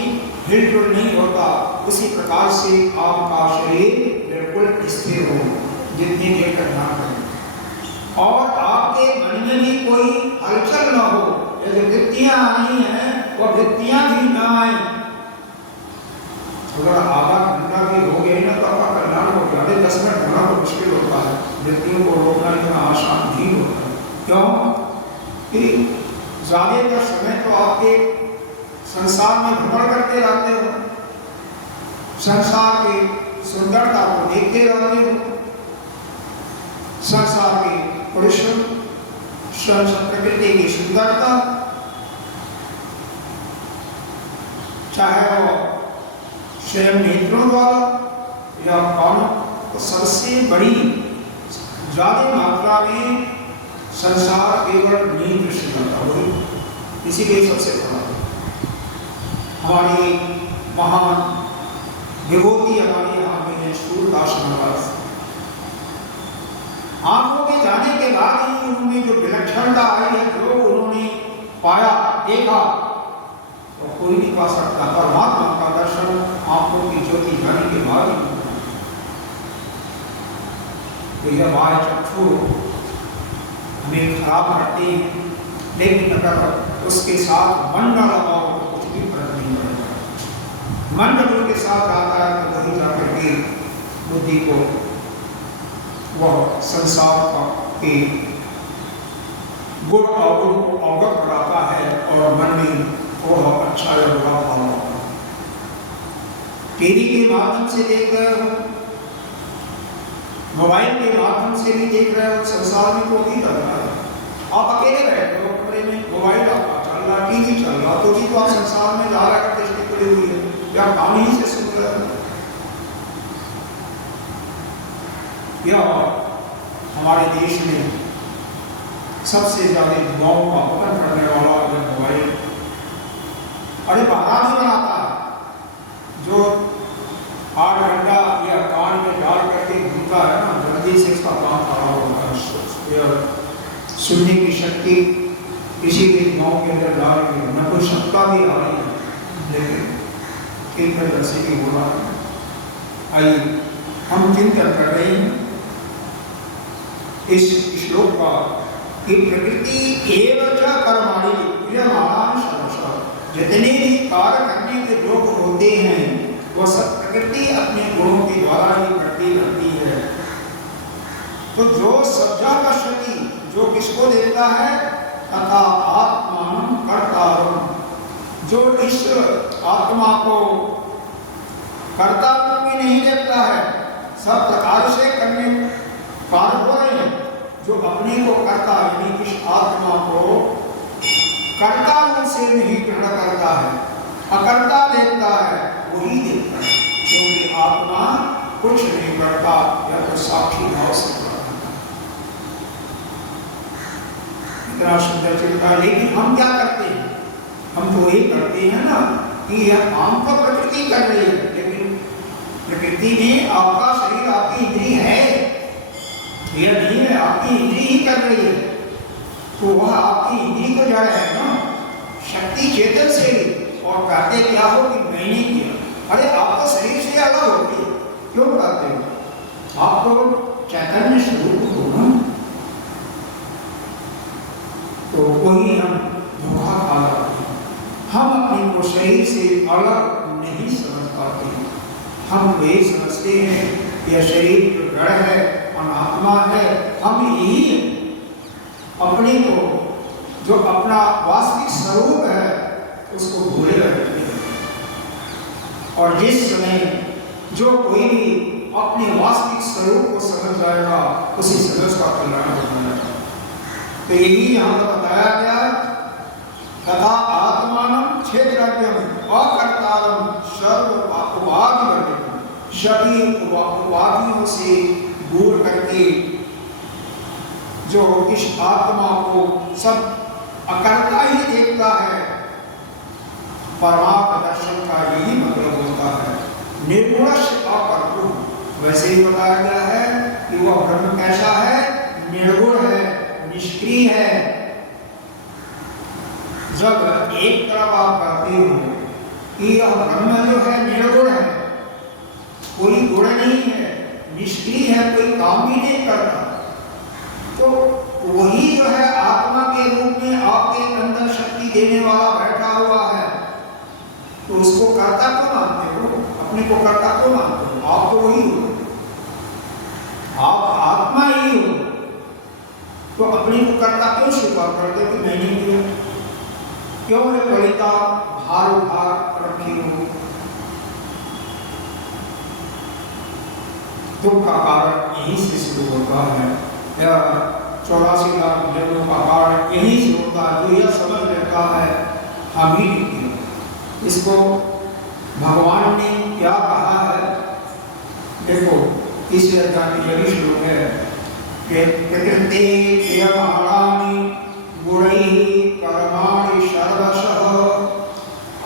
हिलडुल नहीं होता, उसी प्रकार से आपका शरीर बिल्कुल स्थिर हो जितनी देर तक ध्यान करें। और आपके मन में भी कोई हलचल न हो, जो वृत्तियां आई हैं वह वृत्तियां भी न आए। अगर आधा घंटा भी हो गए ना तो आपका कल्याण हो गया। 10 मिनट होना तो मुश्किल होता है, वृत्तियों को रोकना इतना आसान नहीं होता। क्यों कि ज्यादातर समय तो आपके संसार में भ्रमण करते रहते हो, संसार की सुंदरता को देखते रहते हो, संसार के पुरुष, प्रकृति की सुंदरता, चाहे वो स्वयं नेत्रों द्वारा या कानों, तो सबसे बड़ी ज्यादा मात्रा में संसार केवल नींद सुंदरता हुई, इसीलिए सबसे बड़ा हमारी महान विभूति हमारे यहाँ में सूर्यदास। आंखों के जाने के बाद ही उनमें जो विलक्षणता आई है, जो उन्होंने पाया देखा, तो कोई नहीं पा सकता। परमात्मा का दर्शन आंखों की ज्योति जाने के बाद ही। तो यह बाह्य चक्षु हमें खराब करते हैं, लेकिन अगर उसके साथ मन न लगाओ तो कुछ भी फर्क नहीं पड़ेगा। मन जब के साथ आता है तो वही जाकर के बुद्धि को वह संसार के गुण अवगुण को अवगत कराता है और मन में थोड़ा अच्छा या बुरा भाव होता है। टीवी के माध्यम से देख रहे हो, मोबाइल के माध्यम से भी देख रहे हो, संसार में तो भी चल रहा है। आप अकेले बैठे हो कमरे में, मोबाइल आपका चल रहा, टीवी चल रहा, तो भी तो आप संसार में जा रहा कर दृष्टि पड़ी हुई है, या काम ही से सुन रहे हो। यह हमारे देश में सबसे ज्यादा युवाओं का पतन करने वाला अगर मोबाइल, अरे बहाना नहीं बनाता जो 8 घंटा या कान में डाल करके घूमता है ना, जल्दी से इसका काम खराब सुनने की शक्ति किसी के दिमाग के अंदर ला रही है, न कोई शंका भी आ रही है, लेकिन एक तरह से भी हो रहा है। आइए हम चिंतन कर रहे हैं इस श्लोक का कि प्रकृति एवं च कर्माणि क्रियमाणानि सर्वशः, जितने भी कार्य करने के लोग होते हैं वह सब प्रकृति अपने गुणों के द्वारा ही करती रहती है। तो जो सब्जा का शक्ति जो किसको देता है, तथा आत्मान कर्तारम, जो इस आत्मा को कर्ता भी नहीं देखता है, सब प्रकार से करने कार्य हो रहे हैं, जो अपने को कर्ता यानी इस आत्मा को कर्ता से नहीं ग्रहण करता है, अकर्ता देखता है, वही देखता है, क्योंकि आत्मा कुछ नहीं करता, यह तो साक्षी भाव से करता है। इतना सुंदर चिंता। लेकिन हम क्या करते हैं, हम तो यही करते हैं ना कि यह काम तो प्रकृति कर रही है, लेकिन प्रकृति में आपका शरीर आपकी इंद्री है, यह नहीं है, आपकी इंद्री ही कर रही है, तो वह आपकी इंद्री को जड़ है ना, शक्ति चेतन से ही। और कहते क्या हो कि मैंने किया, अरे आप तो शरीर से अलग होते क्यों कहते हो, आप तो चैतन्य स्वरूप हो ना। तो वही हम धोखा खा रहे हैं, हम अपने को शरीर से अलग नहीं समझ पाते, हम ये समझते हैं यह शरीर जो जड़ है, अनात्मा है, हम यही अपने को जो अपना वास्तविक स्वरूप है उसको भूले रहते हैं। और जिस समय जो कोई भी अपने वास्तविक स्वरूप को समझ जाएगा, उसी समझ का कल्याण हो जाएगा। तो यही यहाँ पर बताया गया, तथा आत्मानं क्षेत्रज्ञं अकर्तारं सर्व उपाधिवर्जितं, सभी उपाधियों से दूर करके जो इस आत्मा को सब अकर्ता ही देखता है, परमार्थ दर्शन का यही मतलब होता है। निर्गुण अकर्तृ, वैसे ही बताया गया है कि वह ब्रह्म कैसा है, निर्गुण है, निष्क्रिय है। जब एक तरफ आप कहते हो कि यह ब्रह्म जो है निर्गुण है, कोई गुण नहीं है, निष्क्रिय है, कोई काम भी नहीं करता, तो वही जो है आत्मा के रूप में आपके अंदर शक्ति देने वाला बैठा हुआ है, तो उसको कर्ता क्यों मानते हो, अपने को कर्ता क्यों मानते हो, आप तो वही हो, आप आत्मा ही हो, तो अपने को कर्ता क्यों स्वीकार करते हो कि मैंने किया, क्यों है बलिता भार उभार रखी हो। दुख का कारण यहीं से शुरू होता है, या 84 लाख जन्मों का कारण यहीं से होता है। जो यह समझ लेता है हम ही नहीं किया, इसको भगवान ने क्या कहा है, देखो तीसरे अध्याय में यही श्लोक है कि प्रकृति क्रियमाणानि गुणैः कर्माणि सर्वशः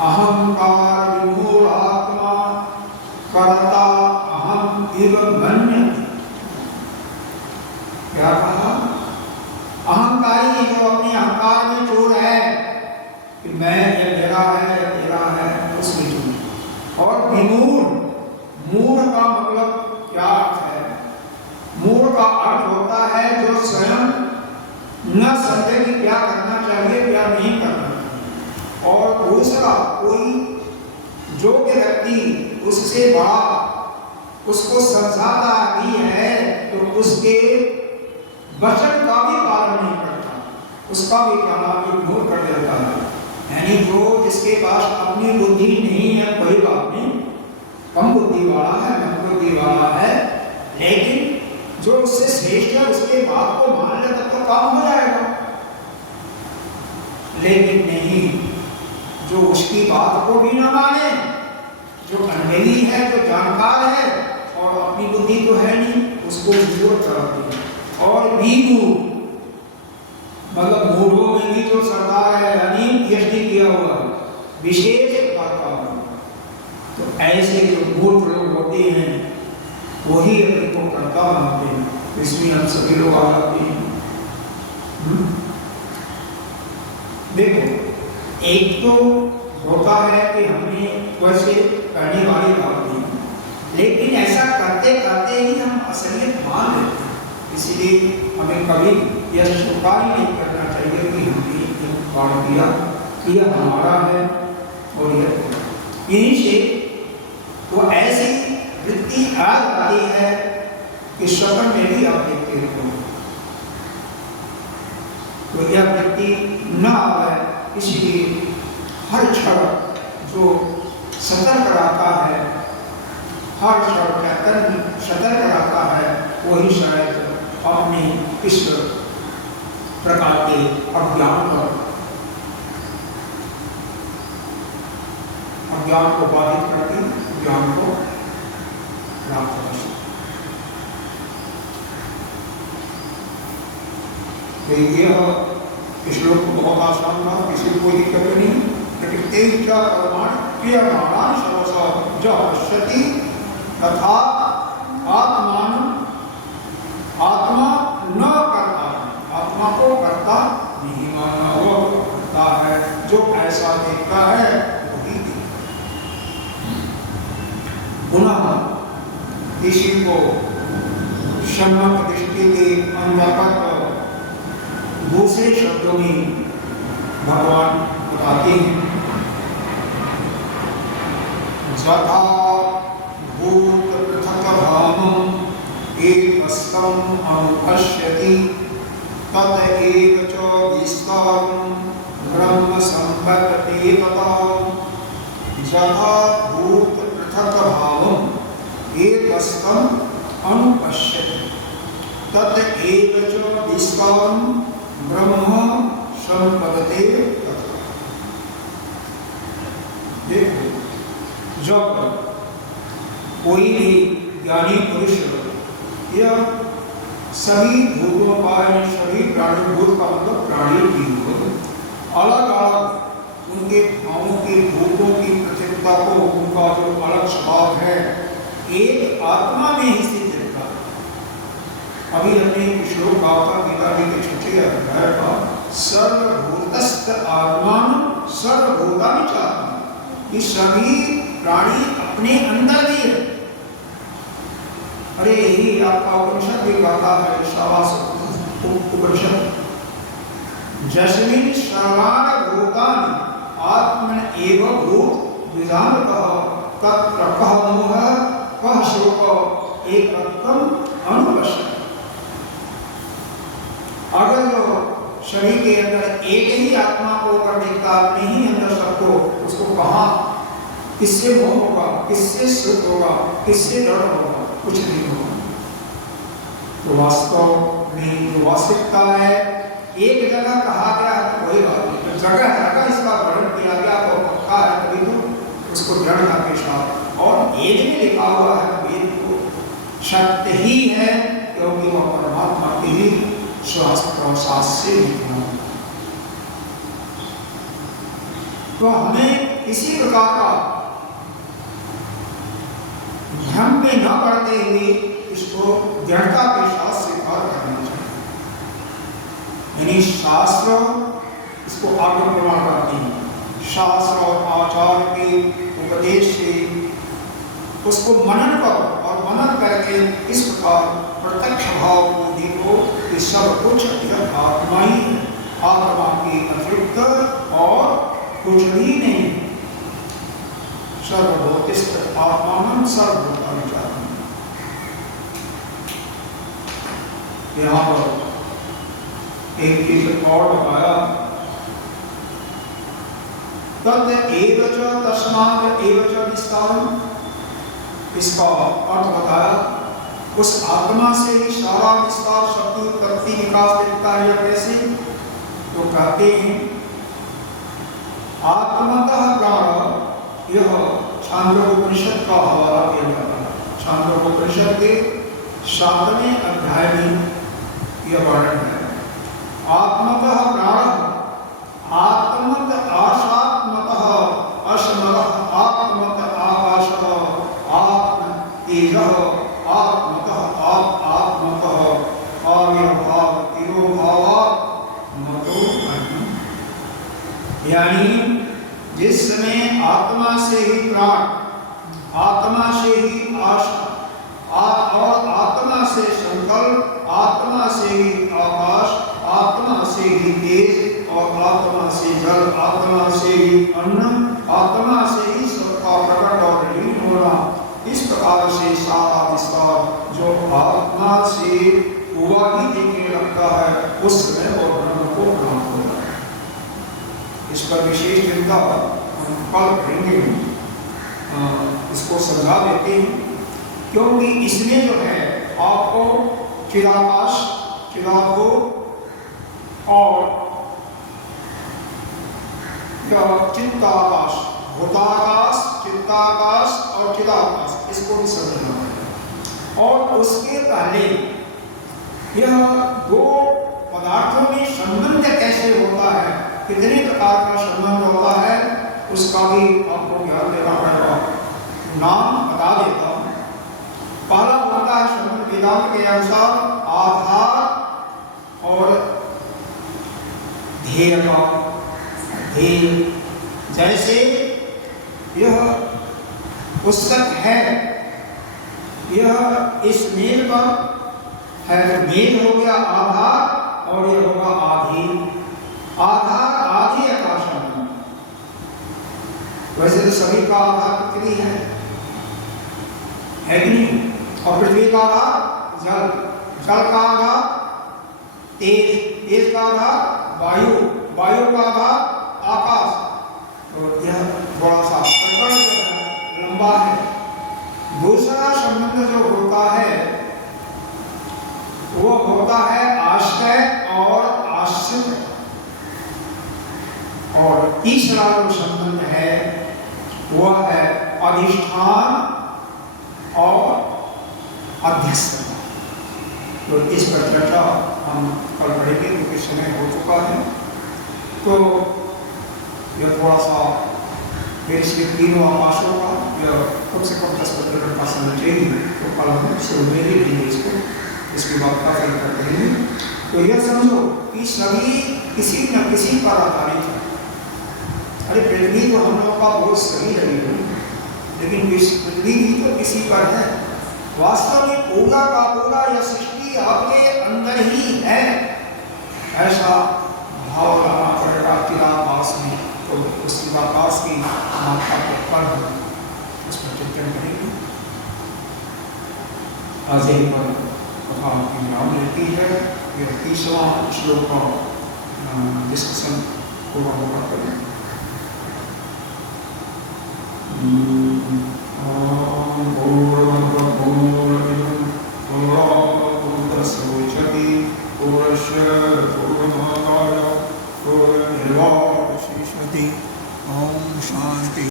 अहंकार विमूढ़ आत्मा कर्ता अहम इव मन्यते। क्या कहा, अहंकारी जो अपने अहंकार में चोर है कि मैं ये मेरा है तेरा है, उसमें चोर। और विमूढ़, मूढ़ का मतलब क्या अर्थ है, मूढ़ का अर्थ होता है जो स्वयं न समझे कि क्या करना चाहिए क्या नहीं करना चाहिए। और दूसरा कोई जो व्यक्ति उससे बड़ा उसको समझाता भी है तो उसके वचन का भी पालन नहीं करता, उसका भी कहना इग्नोर कर देता है। यानी जो जिसके पास अपनी बुद्धि नहीं है, कोई बात नहीं, कम बुद्धि वाला है, कम बुद्धि वाला है, लेकिन जो उससे श्रेष्ठ है उसके बात को मान ले तब तो काम हो जाएगा। लेकिन नहीं, जो उसकी बात को भी ना माने, जो अनुभवी है, जो जानकार है और अपनी बुद्धि तो है नहीं, उसको विरोध करते हैं। और बीगू मतलब मूढ़ों में भी तो सरकार है, यानी पीएचडी किया हुआ है, विशेष करता है। तो ऐसे जो मूर्ख लोग होते हैं वही अपने को कर्ता मानते हैं, इसमें हम सभी लोग आते हैं। देखो, एक तो होता है कि हमने वैसे करने वाली बात नहीं, लेकिन ऐसा करते करते ही हम असलियत मान लेते हैं। इसलिए हमें कभी यह स्वीकार नहीं करना चाहिए कि हमने यह काम किया, यह हमारा है और यह इन्हीं से वो ऐसी वृत्ति आ जाती है कि स्वप्न में भी आप देखते हो तो यह वृत्ति न आए। इसलिए हर क्षण जो सतर्क रहता है, हर क्षण सतर्क रहता है, वही शायद अपने इस प्रकार के अज्ञान को बाधित करके ज्ञान को प्राप्त कर सकते। यह श्लोक को बहुत आसान था, किसी को कोई दिक्कत नहीं, लेकिन तेज का प्रमाण क्रियमाणान सर्वसा ज पश्यति तथा आत्मान आत्मा न करता, आत्मा को करता नहीं मानना, वो करता है जो ऐसा देखता है वही पुनः इसी को सम्यक दृष्टि के अंतर्गत दूसरे शब्दों में भगवान बताते हैं, जथा भूत पृथक भावम् एकस्थम् अनुपश्यति तत एव च विस्तारम् ब्रह्म संपद्यते तथा। जथा भूत पृथक भावम् एकस्थम् अनुपश्यति तत एव च विस्तारम् ब्रह्म संपद्यते तथा। देखो, जब कोई भी ज्ञानी पुरुष यह सभी भूतों का, सभी प्राणी, भूत का मतलब प्राणी की अलग अलग उनके भावों के भूतों की पृथकता को, उनका जो अलग स्वभाव है, एक आत्मा में ही स्थित रहता है। अभी हमने श्लोक गाथा गीता जी के छठे अध्याय का सर्वभूतस्थ आत्मान सर्वभूतानि चात्मा, ये सभी प्राणी अपने अंदर भी है। अरे यही आपका उपनिषद भी कहता है, शाबाश उपनिषद, जस्मिन् सर्वाणि भूतानि आत्मन एव भूत विधानतः तत्र कः मोहः कः शोकः एकत्वम् अनुपश्यति। अगर जो शरीर के अंदर एक ही आत्मा को कर देखता, अपने ही अंदर सबको, उसको कहाँ किससे मोह होगा, किससे सुख होगा, किससे डर होगा, कुछ नहीं होगा। तो वास्तव में जो वास्तविकता है, एक जगह कहा गया है वही बात है, तो जगह जगह इसका वर्णन किया गया तो पक्का है, तभी तो उसको दृढ़ता के साथ, और वेद में लिखा हुआ है, वेद को सत्य ही है, क्योंकि वह परमात्मा के ही शास्त्र और शास्त्र से लिखा है। तो हमें इसी प्रकार का भ्रम में न पड़ते हुए इसको दृढ़ता के साथ स्वीकार करना चाहिए। यानी शास्त्र इसको आगे प्रमाण करते हैं, शास्त्र और आचार्य के उपदेश से उसको मनन करो, और मनन करके इस प्रकार प्रत्यक्ष भाव को देखो कि सब कुछ आत्मा ही है, आत्मा के अतिरिक्त और कुछ भी नहीं। सर्वभूतिस्थ आत्मानं सर्वभूतानि चात्मा। यहाँ पर एक चीज और बताया, तत् एव च तस्मात् एव च विस्तारम्, इसका अर्थ बताया, उस आत्मा से ही सारा विस्तार, शक्ति, उत्पत्ति, विकास दिखता है। कैसे? तो कहते हैं आत्मतः प्राण, यह छांदोग्योपनिषद का हवाला दिया जाता है। छांदोग्योपनिषद के 7वें अध्याय में यह वर्णन है। आत्मतः प्राण, आत्मत आशात्मतः असमतः आत्मत आकाशः, आत्म तेजः, आत्मतः आत्मतः आविर्भाव तिरोभाव जिस समय आत्मा से ही प्राण, आत्मा से ही आशा और आत्मा से संकल्प, आत्मा से ही आकाश, आत्मा से ही तेज और आत्मा से जल, आत्मा से ही अन्न, आत्मा से ही सबका प्रकट और लीन होना, इस प्रकार से सारा विस्तार जो आत्मा से हुआ ही देखे रखता है उस समय और ब्रह्म को प्राप्त होता है। इस पर विशेष चिंता हम कल करेंगे, इसको समझा देते हैं, क्योंकि इसमें जो है आपको चिदाकाश, चिदाभूत और चित्ताकाश, भूताकाश, चित्ताकाश और चिदाकाश, इसको भी समझना है। और उसके पहले यह दो पदार्थों में संबंध कैसे होता है, कितने प्रकार का संबंध होता है, उसका भी आपको ध्यान देना पड़ेगा। नाम बता देता हूँ। पहला होता है संबंध वेदांत के अनुसार आधार और ध्येय का। ध्येय जैसे यह पुस्तक है, यह इस मेल पर है, तो मेल हो गया आधार और यह होगा आधि। आधार आधि आकाश में, वैसे तो सभी का आधार पृथ्वी है कि नहीं? और पृथ्वी का आधार जल, जल का आधार तेज, तेज का आधार वायु, वायु का आधार आकाश। तो यह थोड़ा सा लंबा है। दूसरा संबंध जो होता है वो होता है आश्रय और आश्रित। और तीसरा जो संबंध है वह है अधिष्ठान और अध्यस्तता। तो इस पर चर्चा हम कल पढ़ेंगे क्योंकि समय हो चुका है। तो यह थोड़ा सा फिर इसके तीनों आकाशों का यह कम से कम 10-15 मिनट का समय चाहिए। तो कल हम शुरू में ही लेंगे इसको, इसकी बात का करेंगे। तो यह समझो कि सभी किसी न किसी पर आधारित है। अरे पृथ्वी तो हम लोगों का बहुत सही लगी हुई, लेकिन पृथ्वी भी तो किसी पर है। वास्तव में पूरा का पूरा यह सृष्टि आपके अंदर ही है, ऐसा भाव लाना पड़ेगा चिदाकाश में। तो उस चिदाकाश की मात्रा को पर उस पर चिंतन करेंगे। आज यही पर कथा की विराम लेती है। यह 30वां श्लोक का डिस्कशन पूरा होगा करें।